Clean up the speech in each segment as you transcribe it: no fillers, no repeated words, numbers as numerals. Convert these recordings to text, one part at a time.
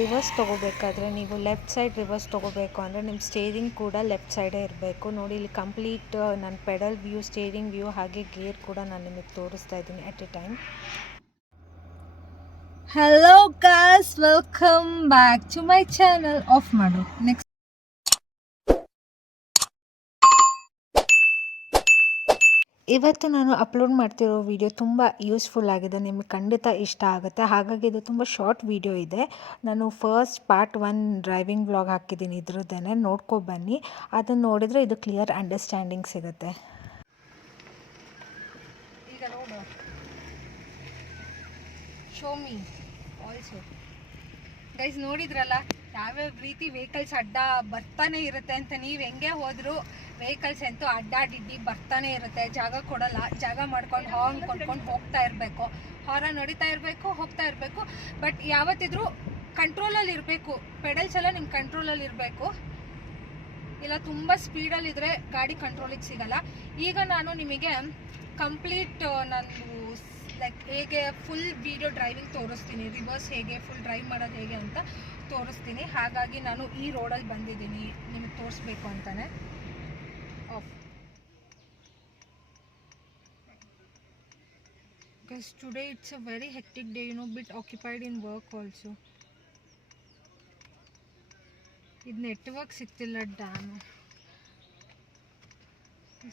Reverse ತೊಗೋಬೇಕಾದ್ರೆ ನೀವು left side reverse ತೊಗೋಬೇಕು ಅಂದರೆ ನಿಮ್ಮ ಸ್ಟೇರಿಂಗ್ ಕೂಡ ಲೆಫ್ಟ್ ಸೈಡೇ ಇರಬೇಕು. ನೋಡಿ ಇಲ್ಲಿ ಕಂಪ್ಲೀಟ್ ನನ್ನ ಪೆಡಲ್ ವ್ಯೂ, ಸ್ಟೇರಿಂಗ್ ವ್ಯೂ ಹಾಗೆ ಗೇರ್ ಕೂಡ ನಾನು ನಿಮಗೆ ತೋರಿಸ್ತಾ ಇದ್ದೀನಿ at a time. Hello guys, welcome back to my channel. Off ಮಾಡು. ನೆಕ್ಸ್ಟ್ ಇವತ್ತು ನಾನು ಅಪ್ಲೋಡ್ ಮಾಡ್ತಿರೋ ವಿಡಿಯೋ ತುಂಬ ಯೂಸ್ಫುಲ್ ಆಗಿದೆ, ನಿಮಗೆ ಖಂಡಿತ ಇಷ್ಟ ಆಗುತ್ತೆ. ಹಾಗಾಗಿ ಇದು ತುಂಬ ಶಾರ್ಟ್ ವಿಡಿಯೋ ಇದೆ. ನಾನು ಫಸ್ಟ್ ಪಾರ್ಟ್ 1 ಡ್ರೈವಿಂಗ್ ವ್ಲಾಗ್ ಹಾಕಿದ್ದೀನಿ, ಇದ್ರದ್ದೇನೆ ನೋಡ್ಕೊಬನ್ನಿ. ಅದನ್ನು ನೋಡಿದರೆ ಇದು ಕ್ಲಿಯರ್ ಅಂಡರ್ಸ್ಟ್ಯಾಂಡಿಂಗ್ ಸಿಗುತ್ತೆ. ಈಗ ನೋಡು, ಶೋ ಮೀ ಆಲ್ಸೋ. ಗೈಸ್ ನೋಡಿದ್ರಲ್ಲ ಯಾವ್ಯಾವ ರೀತಿ ವೆಹಿಕಲ್ಸ್ ಅಡ್ಡ ಬರ್ತಾನೆ ಇರುತ್ತೆ ಅಂತ. ನೀವು ಹೆಂಗೆ ಹೋದರೂ ವೆಹಿಕಲ್ಸ್ ಅಂತೂ ಅಡ್ಡಾಡಿಡ್ಡಿ ಬರ್ತಾನೆ ಇರುತ್ತೆ. ಜಾಗ ಕೊಡಲ್ಲ, ಜಾಗ ಮಾಡ್ಕೊಂಡು ಹಾರ್ನ್ ಕೊಟ್ಕೊಂಡು ಹೋಗ್ತಾ ಇರಬೇಕು, ಹಾರನ್ ಹೊಡಿತಾ ಇರಬೇಕು, ಹೋಗ್ತಾ ಇರಬೇಕು. ಬಟ್ ಯಾವತ್ತಿದ್ರೂ ಕಂಟ್ರೋಲಲ್ಲಿ ಇರಬೇಕು, ಪೆಡಲ್ಸ್ ಎಲ್ಲ ನಿಮ್ಮ ಕಂಟ್ರೋಲಲ್ಲಿ ಇರಬೇಕು. ಇಲ್ಲ ತುಂಬ ಸ್ಪೀಡಲ್ಲಿದ್ದರೆ ಗಾಡಿ ಕಂಟ್ರೋಲಿಗೆ ಸಿಗಲ್ಲ. ಈಗ ನಾನು ನಿಮಗೆ ಕಂಪ್ಲೀಟ್ ನಂದು ಲೈಕ್ ಹೇಗೆ ಫುಲ್ ವಿಡಿಯೋ ಡ್ರೈವಿಂಗ್ ತೋರಿಸ್ತೀನಿ, ರಿವರ್ಸ್ ಹೇಗೆ, ಫುಲ್ ಡ್ರೈವ್ ಮಾಡೋದು ಹೇಗೆ ಅಂತ ತೋರಿಸ್ತೀನಿ. ಹಾಗಾಗಿ ನಾನು ಈ ರೋಡಲ್ಲಿ ಬಂದಿದ್ದೀನಿ ನಿಮಗೆ ತೋರಿಸ್ಬೇಕು ಅಂತಾನೆ. Off because today it's a very hectic day, you know, bit occupied in work also. ಇದು ನೆಟ್ವರ್ಕ್ ಸಿಗ್ತಿಲ್ಲ, ಡ್ಯಾಮ್.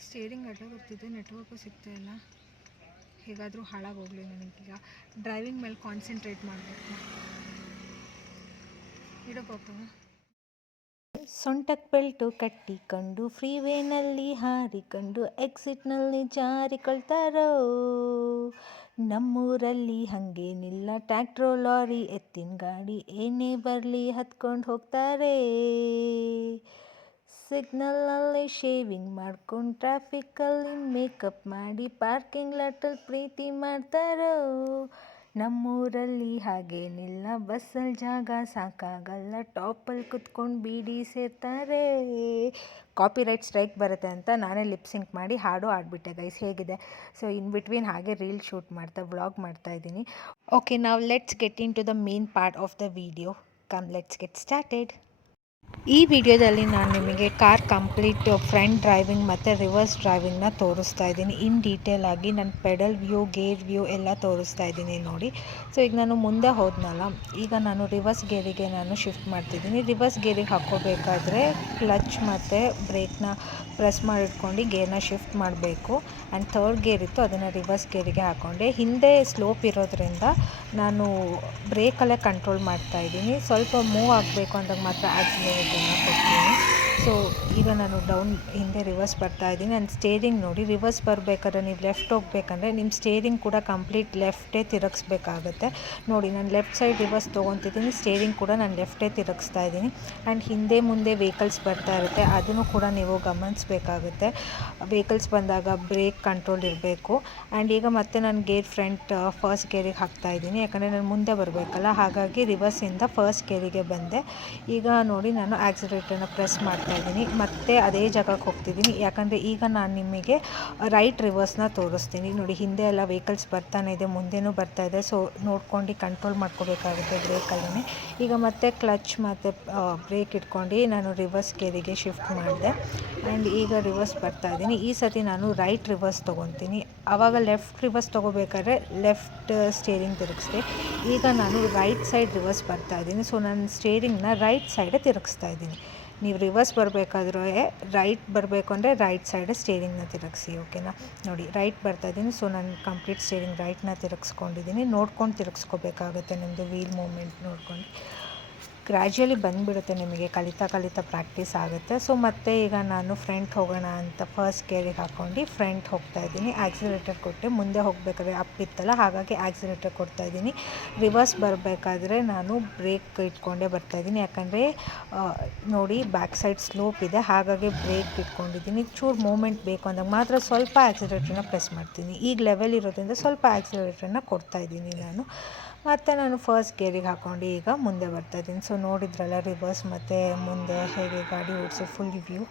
ಸ್ಟೇರಿಂಗ್ ಅಡ್ಡ ಬರ್ತಿದೆ, ನೆಟ್ವರ್ಕು ಸಿಗ್ತಾ ಇಲ್ಲ. ಹೇಗಾದರೂ ಹಾಳಾಗೋಗ್ಲಿ, ನನಗೀಗ ಡ್ರೈವಿಂಗ್ ಮೇಲೆ ಕಾನ್ಸಂಟ್ರೇಟ್ ಮಾಡಬೇಕು. ಇಡೋ ಪಾಪ. ಸೊಂಟಕ್ಕೆ ಬೆಲ್ಟು ಕಟ್ಟಿಕೊಂಡು ಫ್ರೀವೇನಲ್ಲಿ ಹಾರಿಕೊಂಡು ಎಕ್ಸಿಟ್ನಲ್ಲಿ ಜಾರಿಕೊಳ್ತಾರೋ. ನಮ್ಮೂರಲ್ಲಿ ಹಾಗೇನಿಲ್ಲ, ಟ್ರ್ಯಾಕ್ಟ್ರೋ ಲಾರಿ ಎತ್ತಿನ ಗಾಡಿ ಏನೇ ಬರಲಿ ಹತ್ಕೊಂಡು ಹೋಗ್ತಾರೆ. ಸಿಗ್ನಲಲ್ಲಿ ಶೇವಿಂಗ್ ಮಾಡ್ಕೊಂಡು ಟ್ರಾಫಿಕಲ್ಲಿ ಮೇಕಪ್ ಮಾಡಿ ಪಾರ್ಕಿಂಗ್ ಲಾಟಲ್ಲಿ ಪ್ರೀತಿ ಮಾಡ್ತಾರೋ. ನಮ್ಮೂರಲ್ಲಿ ಹಾಗೇನಿಲ್ಲ, ಬಸ್ಸಲ್ಲಿ ಜಾಗ ಸಾಕಾಗಲ್ಲ, ಟಾಪಲ್ಲಿ ಕುತ್ಕೊಂಡು ಬೀಡಿ ಸೇರ್ತಾರೆ. ಕಾಪಿರೈಟ್ ಸ್ಟ್ರೈಕ್ ಬರುತ್ತೆ ಅಂತ ನಾನೇ ಲಿಪ್ಸಿಂಕ್ ಮಾಡಿ ಹಾಡು ಆಡ್ಬಿಟ್ಟೆ ಗೈಸ್. ಹೇಗಿದೆ? ಸೊ ಇನ್ ಬಿಟ್ವೀನ್ ಹಾಗೆ ರೀಲ್ ಶೂಟ್ ಮಾಡ್ತಾ ವ್ಲಾಗ್ ಮಾಡ್ತಾ ಇದ್ದೀನಿ. ಓಕೆ, ನಾವು let's get into the main part of the video. Come, let's get started. ಈ ವಿಡಿಯೋದಲ್ಲಿ ನಾನು ನಿಮಗೆ ಕಾರ್ ಕಂಪ್ಲೀಟ್ ಫ್ರಂಟ್ ಡ್ರೈವಿಂಗ್ ಮತ್ತು ರಿವರ್ಸ್ ಡ್ರೈವಿಂಗ್ನ ತೋರಿಸ್ತಾ ಇದ್ದೀನಿ. ಇನ್ ಡೀಟೇಲ್ ಆಗಿ ನನ್ನ ಪೆಡಲ್ ವ್ಯೂ, ಗೇರ್ ವ್ಯೂ ಎಲ್ಲ ತೋರಿಸ್ತಾ ಇದ್ದೀನಿ ನೋಡಿ. ಸೊ ಈಗ ನಾನು ಮುಂದೆ ಹೋದ್ನಲ್ಲ, ಈಗ ನಾನು ರಿವರ್ಸ್ ಗೇರಿಗೆ ನಾನು ಶಿಫ್ಟ್ ಮಾಡ್ತಿದ್ದೀನಿ. ರಿವರ್ಸ್ ಗೇರಿಗೆ ಹಾಕ್ಕೋಬೇಕಾದ್ರೆ ಕ್ಲಚ್ ಮತ್ತು ಬ್ರೇಕ್ನ ಪ್ರೆಸ್ ಮಾಡಿಟ್ಕೊಂಡು ಗೇರ್ನ ಶಿಫ್ಟ್ ಮಾಡಬೇಕು. ಆ್ಯಂಡ್ ಥರ್ಡ್ ಗೇರ್ ಇತ್ತು, ಅದನ್ನು ರಿವರ್ಸ್ ಗೇರಿಗೆ ಹಾಕ್ಕೊಂಡೆ. ಹಿಂದೆ ಸ್ಲೋಪ್ ಇರೋದ್ರಿಂದ ನಾನು ಬ್ರೇಕಲ್ಲೇ ಕಂಟ್ರೋಲ್ ಮಾಡ್ತಾಯಿದ್ದೀನಿ. ಸ್ವಲ್ಪ ಮೂವ್ ಆಗಬೇಕು ಅಂದಾಗ ಮಾತ್ರ ಆಕ್ಸಿಲರೇಟರ್ನ ಕೊಡ್ತೀನಿ. ಸೊ ಈಗ ನಾನು ಡೌನ್ ಹಿಂದೆ ರಿವರ್ಸ್ ಬರ್ತಾಯಿದ್ದೀನಿ. ಆ್ಯಂಡ್ ಸ್ಟೇರಿಂಗ್ ನೋಡಿ, ರಿವರ್ಸ್ ಬರಬೇಕಾದ್ರೆ ನೀವು ಲೆಫ್ಟ್ ಹೋಗಬೇಕಂದ್ರೆ ನಿಮ್ಮ ಸ್ಟೇರಿಂಗ್ ಕೂಡ ಕಂಪ್ಲೀಟ್ ಲೆಫ್ಟೇ ತಿರುಗಿಸ್ಬೇಕಾಗುತ್ತೆ. ನೋಡಿ, ನಾನು ಲೆಫ್ಟ್ ಸೈಡ್ ರಿವರ್ಸ್ ತೊಗೊತಿದ್ದೀನಿ, ಸ್ಟೇರಿಂಗ್ ಕೂಡ ನಾನು ಲೆಫ್ಟೇ ತಿರುಗಿಸ್ತಾ ಇದ್ದೀನಿ. ಆ್ಯಂಡ್ ಹಿಂದೆ ಮುಂದೆ ವೆಹಿಕಲ್ಸ್ ಬರ್ತಾ ಇರುತ್ತೆ, ಅದನ್ನು ಕೂಡ ನೀವು ಗಮನಿಸಬೇಕಾಗುತ್ತೆ. ವೆಹಿಕಲ್ಸ್ ಬಂದಾಗ ಬ್ರೇಕ್ ಕಂಟ್ರೋಲ್ ಇರಬೇಕು. ಆ್ಯಂಡ್ ಈಗ ಮತ್ತೆ ನಾನು ಗೇರ್ ಫ್ರಂಟ್ ಫಸ್ಟ್ ಗೇರಿಗೆ ಹಾಕ್ತಾಯಿದ್ದೀನಿ, ಯಾಕಂದರೆ ನಾನು ಮುಂದೆ ಬರಬೇಕಲ್ಲ. ಹಾಗಾಗಿ ರಿವರ್ಸಿಂದ ಫಸ್ಟ್ ಗೇರಿಗೆ ಬಂದೆ. ಈಗ ನೋಡಿ, ನಾನು ಆಕ್ಸಿಲರೇಟರ್ನ ಪ್ರೆಸ್ ಮಾಡ್ತಾಯಿದ್ದೀನಿ, ಮತ್ತೆ ಅದೇ ಜಾಗಕ್ಕೆ ಹೋಗ್ತಿದ್ದೀನಿ. ಯಾಕಂದರೆ ಈಗ ನಾನು ನಿಮಗೆ ರೈಟ್ ರಿವರ್ಸ್ನ ತೋರಿಸ್ತೀನಿ. ನೋಡಿ, ಹಿಂದೆ ಎಲ್ಲ ವೆಹಿಕಲ್ಸ್ ಬರ್ತಾನೆ ಇದೆ, ಮುಂದೆನೂ ಬರ್ತಾ ಇದೆ. ಸೊ ನೋಡ್ಕೊಂಡು ಕಂಟ್ರೋಲ್ ಮಾಡ್ಕೋಬೇಕಾಗುತ್ತೆ ಬ್ರೇಕಲ್ಲೇ. ಈಗ ಮತ್ತೆ ಕ್ಲಚ್ ಮತ್ತು ಬ್ರೇಕ್ ಇಟ್ಕೊಂಡು ನಾನು ರಿವರ್ಸ್ ಗೇರಿಗೆ ಶಿಫ್ಟ್ ಮಾಡಿದೆ. ಆ್ಯಂಡ್ ಈಗ ರಿವರ್ಸ್ ಬರ್ತಾಯಿದ್ದೀನಿ. ಈ ಸತಿ ನಾನು ರೈಟ್ ರಿವರ್ಸ್ ತೊಗೊತೀನಿ. ಆವಾಗ ಲೆಫ್ಟ್ ರಿವರ್ಸ್ ತೊಗೋಬೇಕಾದ್ರೆ ಲೆಫ್ಟ್ ಸ್ಟೇರಿಂಗ್ ತಿರುಗಿಸ್ದೆ. ಈಗ ನಾನು ರೈಟ್ ಸೈಡ್ ರಿವರ್ಸ್ ಬರ್ತಾಯಿದ್ದೀನಿ. ಸೊ ನಾನು ಸ್ಟೇರಿಂಗ್ನ ರೈಟ್ ಸೈಡೇ ತಿರುಗಿಸ್ತಾ ಇದ್ದೀನಿ. ನೀವು ರಿವರ್ಸ್ ಬರಬೇಕಾದ್ರೂ ರೈಟ್ ಬರಬೇಕು ಅಂದರೆ ರೈಟ್ ಸೈಡ್ ಸ್ಟೇರಿಂಗ್ನ ತಿರುಗಿಸಿ, ಓಕೆನಾ? ನೋಡಿ, ರೈಟ್ ಬರ್ತಾಯಿದ್ದೀನಿ. ಸೊ ನಾನು ಕಂಪ್ಲೀಟ್ ಸ್ಟೇರಿಂಗ್ ರೈಟ್ನ ತಿರುಗಿಸ್ಕೊಂಡಿದ್ದೀನಿ. ನೋಡ್ಕೊಂಡು ತಿರುಗಿಸ್ಕೋಬೇಕಾಗುತ್ತೆ, ನಿಮ್ಮದು ವೀಲ್ ಮೂಮೆಂಟ್ ನೋಡ್ಕೊಂಡು. ಗ್ರ್ಯಾಜುಯಲಿ ಬಂದುಬಿಡುತ್ತೆ, ನಿಮಗೆ ಕಲಿತಾ ಪ್ರಾಕ್ಟೀಸ್ ಆಗುತ್ತೆ. ಸೊ ಮತ್ತೆ ಈಗ ನಾನು ಫ್ರಂಟ್ ಹೋಗೋಣ ಅಂತ ಫಸ್ಟ್ ಗೇರಿಗೆ ಹಾಕ್ಕೊಂಡು ಫ್ರಂಟ್ ಹೋಗ್ತಾಯಿದ್ದೀನಿ. ಆಕ್ಸಿಲೇಟರ್ ಕೊಟ್ಟೆ, ಮುಂದೆ ಹೋಗಬೇಕಾದ್ರೆ ಅಪ್ ಇತ್ತಲ್ಲ, ಹಾಗಾಗಿ ಆಕ್ಸಿಲೇಟರ್ ಕೊಡ್ತಾಯಿದ್ದೀನಿ. ರಿವರ್ಸ್ ಬರಬೇಕಾದ್ರೆ ನಾನು ಬ್ರೇಕ್ ಇಟ್ಕೊಂಡೇ ಬರ್ತಾಯಿದ್ದೀನಿ, ಯಾಕಂದರೆ ನೋಡಿ ಬ್ಯಾಕ್ ಸೈಡ್ ಸ್ಲೋಪ್ ಇದೆ, ಹಾಗಾಗಿ ಬ್ರೇಕ್ ಇಟ್ಕೊಂಡಿದ್ದೀನಿ. ಚೂರು ಮೂಮೆಂಟ್ ಬೇಕು ಅಂದಾಗ ಮಾತ್ರ ಸ್ವಲ್ಪ ಆಕ್ಸಿಲೇಟರ್ನ ಪ್ರೆಸ್ ಮಾಡ್ತೀನಿ. ಈಗ ಲೆವೆಲ್ ಇರೋದ್ರಿಂದ ಸ್ವಲ್ಪ ಆಕ್ಸಿಲೇಟರ್ನ ಕೊಡ್ತಾಯಿದ್ದೀನಿ ನಾನು. ಮತ್ತು ನಾನು ಫಸ್ಟ್ ಗೇರಿಗೆ ಹಾಕ್ಕೊಂಡು ಈಗ ಮುಂದೆ ಬರ್ತಾಯಿದ್ದೀನಿ. ಸೊ ನೋಡಿದ್ರಲ್ಲ ರಿವರ್ಸ್ ಮತ್ತು ಮುಂದೆ ಹೇಗೆ ಗಾಡಿ ಓಡಿಸೋ ಫುಲ್ ವ್ಯೂ.